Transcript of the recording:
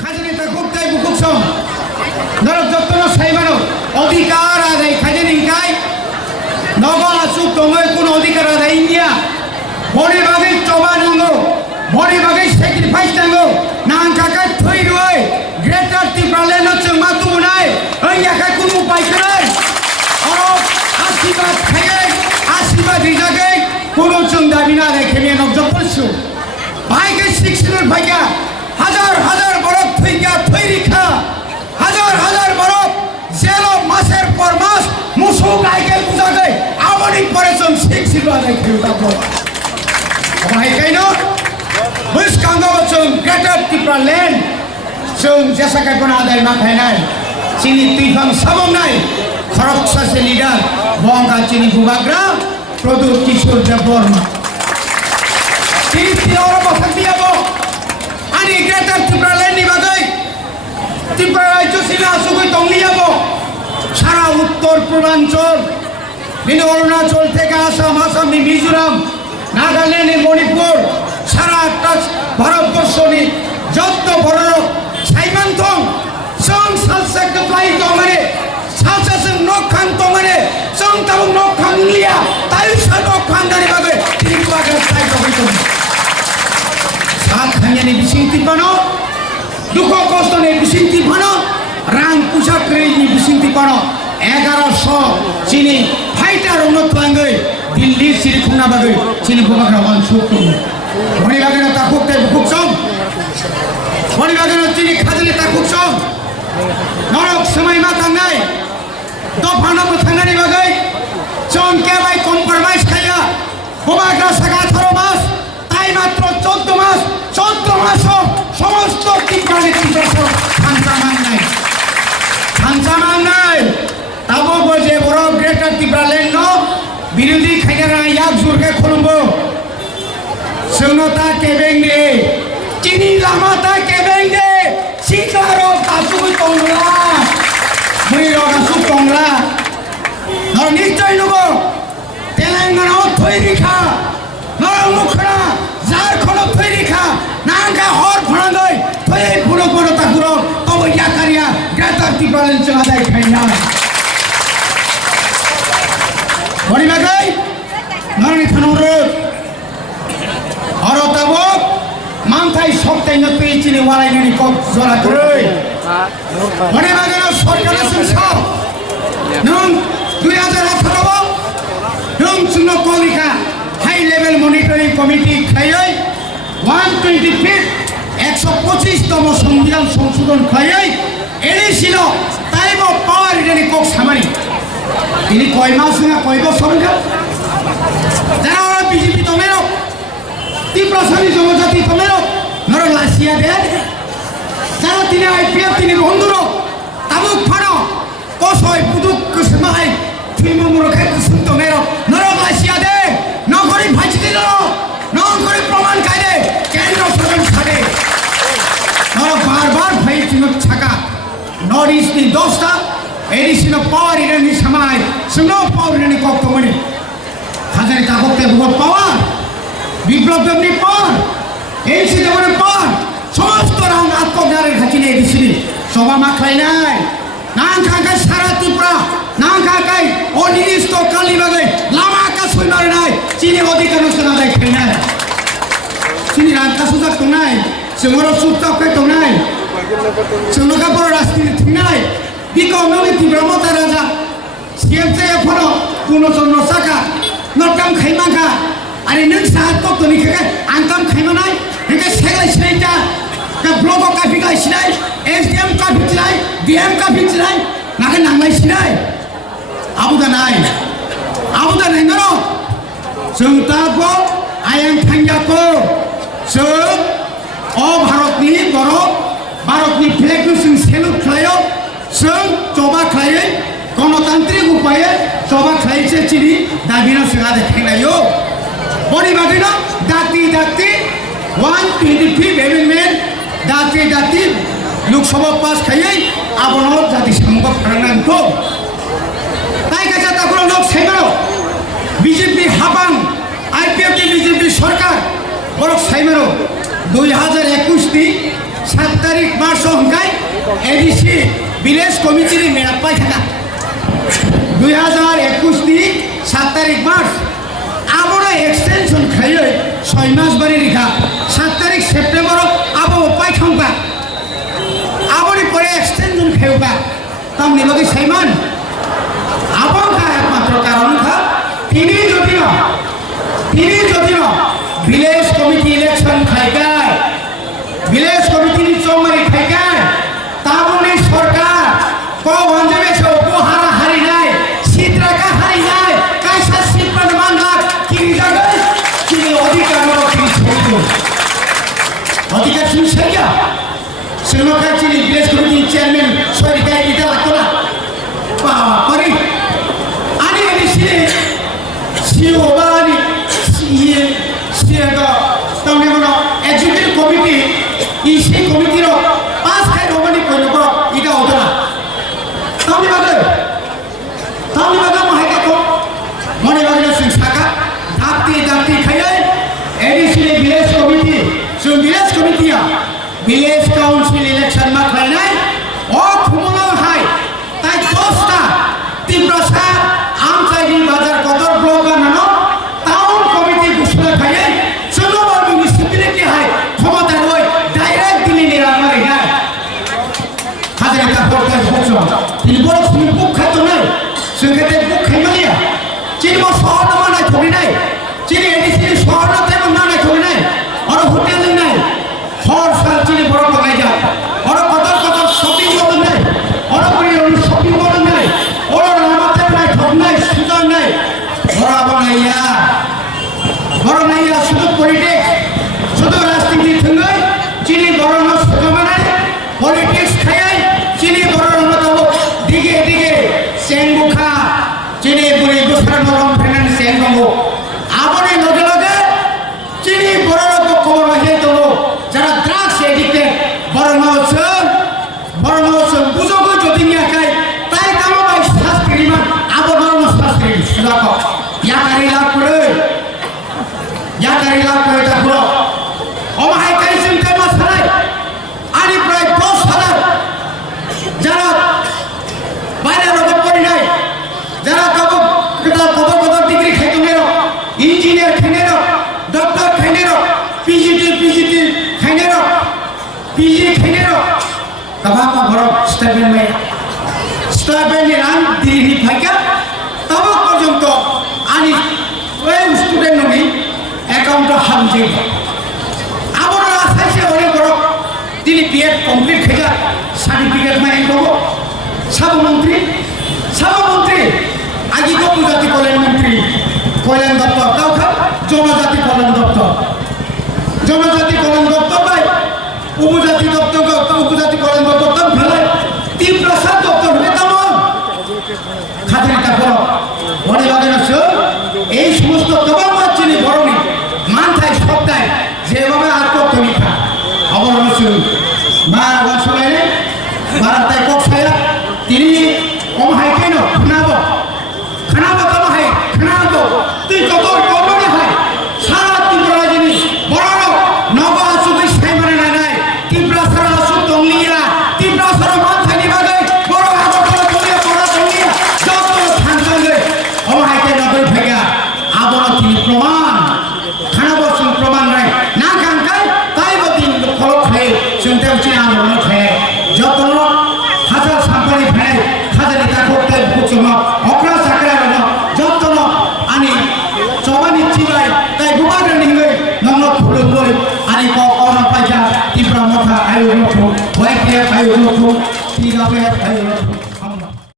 খাজনি তা খুবটাই বুকুকসম নরক যত্ন সাইবানো অধিকার আদায় খাজনি গায় নগা আসুক তোমায় কোনো অধিকার আদায় ইন্ডিয়া বড়ি বাগে চবা নাঙ্গো বড়ি বাগে স্যাক্রিফাইস নাঙ্গো নাং কাকা থই রয় গ্রেটার ত্রিপুরাল্যান্ড হচ্ছে মাতু নাই ওই একাই কোনো উপায় করে অরব আশীর্বাদ খাইয়ে আশীর্বাদ রিজাকে কোনো চুন দাবি না রেখে নিয়ে নজর করছো ভাইকে শিক্ষণের ভাইয়া হাজার হাজার বরফ থইয়া থইরি খা হাজার হাজার বরফ জেলো মাসের পর মাস মুসু গাইকে বুঝাকে আমনি পরেছন শিক্ষিত আদায় খেলতা বল ভাই কাইনো বুঝ কাঙ্গা বচন গ্রেটার ত্রিপুরাল্যান্ড जों जेसाखाय कोन आदाय माखायनाय चिनि तुइफां साबंनाय खरक सासे लिडार बंगा चिनि बुबाग्रा प्रदुत किशोर देबबर्मा चिनि तियावर बसातियाबो आनि ग्रेटार त्रिपुराल्যান্ড नि बागै त्रिपुरा राज्य चिनि आसुगै तंलियाबो सारा उत्तर पूर्वांचल बिनि अरुणाचल থেকে आसाम आसामनि मिजोराम नागालैंड मणिपुर सारा भारतबर्षनि যত বড় সাইমান্তং সং সালসা কপাই তমারে সালসা সং নখান তমারে সং তাবং নখান লিয়া তাই সা নখান দারি বাগে ত্রিপুরা তাই কইতো সাত খানিয়ানি বিসিংতি পানো দুঃখ কষ্ট নে বিসিংতি পানো রাং পুষা ক্রেনি বিসিংতি পানো 1100 চিনি ফাইটার উন্নত লাঙ্গই দিল্লি সিরিখুনা বাগে চিনি বুবাগ্রা ওয়ান সুক মনি বাগে না তা খুবতে খুবসম মনি বাগে না চিনি খাজলি তা খুবসম নরক সময় মা থাঙ্গাই দফানা থাঙ্গানি বাগে চন কে ভাই কম্প্রোমাইজ খাইয়া বুবাগ্রা সাগা 18 মাস তাই মাত্র 14 মাস 14 মাস সমস্ত ত্রিপুরানি ত্রিপুরা খানসা মান নাই তাবো বজে বড় গ্রেটার ত্রিপুরাল্যান্ড বিরোধী খাইয়া এক জোরকে খুলবো সুনতা কেবেংগে চিনি লামাতা কেবেংগে সিকারো কাসুই তংলা মুইরো কাসু তংলা নর নিশ্চয় নব তেলেঙ্গানা থইরি খা নর মুখরা ঝাড়খণ্ড থইরি খা নাঙ্গা হর ফড়াঙ্গই থই পুরো পুরো তাকুরো তব ইয়াকারিয়া গ্রেটার ত্রিপুরাল্যান্ড আদায় খাইনা বড়ি বাগাই নরনি থানুরত অরতাবো মানথাই সপ্তাহে নতুই চিনি ওয়ালাইনি কক জরা কই বড়ি বাগাই সরকারের সংসদ নং 2018 নং সুনো কলিকা হাই লেভেল মনিটরিং কমিটি খাইই 125 125 তম সংবিধান সংশোধন খাইই এনি ছিল তাইবো পাওয়ার ইডেনি কক সামারি তিনি কয় মাস না কয় বছর যারা বিজেপি তমেরো ত্রিপুরাসানি জনজাতি তমেরো নর লাসিয়া দে যারা তিনি আইপিএফ তিনি বন্ধুর তাবুক ফানো কসয় পুদুক কুসমাই থিমু মুরখাই কুসুম তমেরো নর লাসিয়া দে নগরী ভাইছি দিল নগরী প্রমাণ কাইদে কেন্দ্র সরকার ছাড়ে নর বারবার ভাই চিনক ছাকা নর্থ ইস্ট নি 10টা এডিশন পাওয়ার ইরানি সমাই সুনো পাওয়ার ইরানি কক্তমনি হাজারে কাগজে বহুত পাওয়ার বিপ্লব দেবনি পাওয়ার এই সিনেমার পাওয়ার সমস্ত রাং আত্মজ্ঞানের খাচিনে এডিশন সভা মাখাই নাই নাং খাঙ্কাই সারা ত্রিপুরা নাং খাঙ্কাই অনির্দিষ্ট কালিবাগে লামা কাসুই মারে নাই চিনি অধিকার সোনা দেয় খাই নাই চিনি রাঙ্কা সুজাক তো নাই সিংহর সুপ্তাপ খাই তো নাই সিংহকা বড় রাজনীতি ঠিক নাই বিকমে তীব্রমতা রাজা সিএমসে ফলো পুনচন্দ্র সাকা নটকাম খাইমাখা আরে নং সাহাত তো নিখে আনকাম খাইমানাই হেকে সেগলাই সিনাইটা কা ব্লক কাফি গাই সিনাই এসডিএম কাফি সিনাই ডিএম কাফি সিনাই নাকে নাংলাই সিনাই আবুদা নাই নর जों ताबो आयें थांजाको जों अ भारतनि बर' भारतनि फ्लेगखौ जों सेलुट खालायो जों जबा खालायो गणतान्त्रिक उपाये जबा खालायसे चिनि दाबिना जोंहा देखायनायो बनि बादिनो दाति 125 एमेन्डमेन्ट दाति लोकसभा पास खायै आबनो जाति सामुखौ फोरोंनांगौ ताई गाजा ताकुरो लोक साइमारो बीजेपी हाबां आईपीएफ की बीजेपी सरकार बरक साइमारो 2021 नि 7 তারিখ মার্চ হংকাই এডিসি ভিলেজ কমিটির মেয়াদ পাই থাকা 2021 ni 7 তারিখ মার্চ আমরা এক্সটেনশন খাইয়ে 6 মাস বাড়ি রেখা 7 তারিখ সেপ্টেম্বর আবো পাই থাকা আবরি পরে এক্সটেনশন খাইবা তামনি লগে সাইমান আবংখা একমাত্র কারণ খা তিনি যদি ভিলেজ কমিটি ইলেকশন খাইগায় ভিলেজ কমিটি চৌমারি খাইগায় তামনি সরকার কঞ্জাবে সে উপহার হারি নাই শীত রাখা হারি নাই কাইসা শীত মানে মানলা কি জায়গায় কি অধিকার অধিকার শুনি সাইয়া শ্রীলঙ্কার চিনি ভিলেজ কমিটি চেয়ারম্যান সরকার এটা লাগতো না পারি আনি আমি সিও বানি ইয়ে সিয়াগা তামনে মনো এক্সিকিউটিভ কমিটি ইসি কমিটির পাঁচ খাই রমানি কইব এটা হতো না তামনে বাগে মহাইকা কো মনে বাগে সাকা দাঁতি খাইয়ে এডিসি ভিলেজ কমিটি সো ভিলেজ কমিটিয়া ভিলেজ কাউন্সিল ইলেকশন মা খাই নাই ও খুমলো হাই তাই 10টা তীব্রসা আমচাইনি বাজার কদর ব্লক বানানো টাউন কমিটি ঘোষণা খাইয়ে চন্দ্রবাবু মিউনিসিপ্যালিটি হাই ক্ষমতা রই ডাইরেক্ট দিল্লি নিরামারে নাই হাজার টাকা পড়তে হচ্ছে তিনি বড় তুমি বুক খাইতো নাই সেক্ষেত্রে বুক খাইমালিয়া চিনব শহর নামা নাই থবি নাই চিনি এডিসি শহর না তাই না নাই থবি নাই আর হোটেল নাই হর সাল চিনি বড় কমাই যা আর কত শপিং মল নাই আর শপিং মল নাই ওর নামাতে নাই ঠক নাই সুযোগ নাই বড় নাইয়া শুধু পলিটিক্স শুধু রাজনীতি থঙ্গই চিনি বড় না সুযোগ নাই পলিটিক্স খাই চিনি বড় না তো দিগে সেংগুখা চিনি পুরি দুসরা নরম ফেনান সেংগো আপনি লগে চিনি বড় লোক খবর হয়ে তো যারা ড্রাগস এডিক্টেড বড় নওসন বুঝোগো যদি নিয়া খাই তাই কামো ভাই শাস্ত্রী মান আবো নরম শাস্ত্রী সুদাক ইয়াকারি লাভ করে তা পুরো অমাহাই কাই চিন্তা মাস নাই আনি প্রায় 10,000 যারা বাইরে রোগে পড়ি নাই যারা কত ডিগ্রি খাইতো নেরো ইঞ্জিনিয়ার খাইনেরো ডক্টর খাইনেরো পিজিটি খাইনেরো পিজি খাইনেরো तब घर स्टाइपेंड रान दिल्ली फाइका तब पर्यंत आनी स्टूडेंट नई अकाउंट हामजे आबर आसाइसे अनेक बड़ তিনি বিএড কমপ্লিট খেলা সার্টিফিকেট মাই দেব সাবমন্ত্রী আগে উপজাতি কল্যাণ দপ্তর কাউখা জনজাতি কল্যাণ দপ্তর পাই উপজাতি কল্যাণ দপ্তর তম ফেলায় তীব্রসার দপ্তর হবে তেমন খাতিরটা বড় বড় লাগে না এই সমস্ত তোমার চিনি বড়নি মানথায় সপ্তাহে যেভাবে আত্মনিখা অবরণ শুরু মা বসলাইলে ভারতায় কক্সায়া তিনি অমহাই কেন খানাবো তোমাহাই খানাবো তুই কত কমনে হয় সারা তীব্র জিনিস বড় নব আসুক সাইমানে নাই তীব্রসার আসুক তংলিয়া তীব্রসার মাথায় নিবাগে বড় আগরতলা তলিয়া বড় তলিয়া যত থানসঙ্গে অমহাই কে নগর ভেগা আবর তিনি প্রমাণ খানাবো প্রমাণ নাই না কাঙ্কাই তাই বদিন ফলক খায় শুনতে উচিত আন্দোলন খায় যত হাজার সাম্পানি খায় হাজারে তা করতে বুঝুমা অকরা চাকরা যত আনি চবানি চিবাই তাই গুবাগা নিঙ্গে নঙ্গ ফুলে বই আনি কনা পাইকা তীব্র মাথা আয়ু রকম YTF আয়ু রকম TWF আয়ু রকম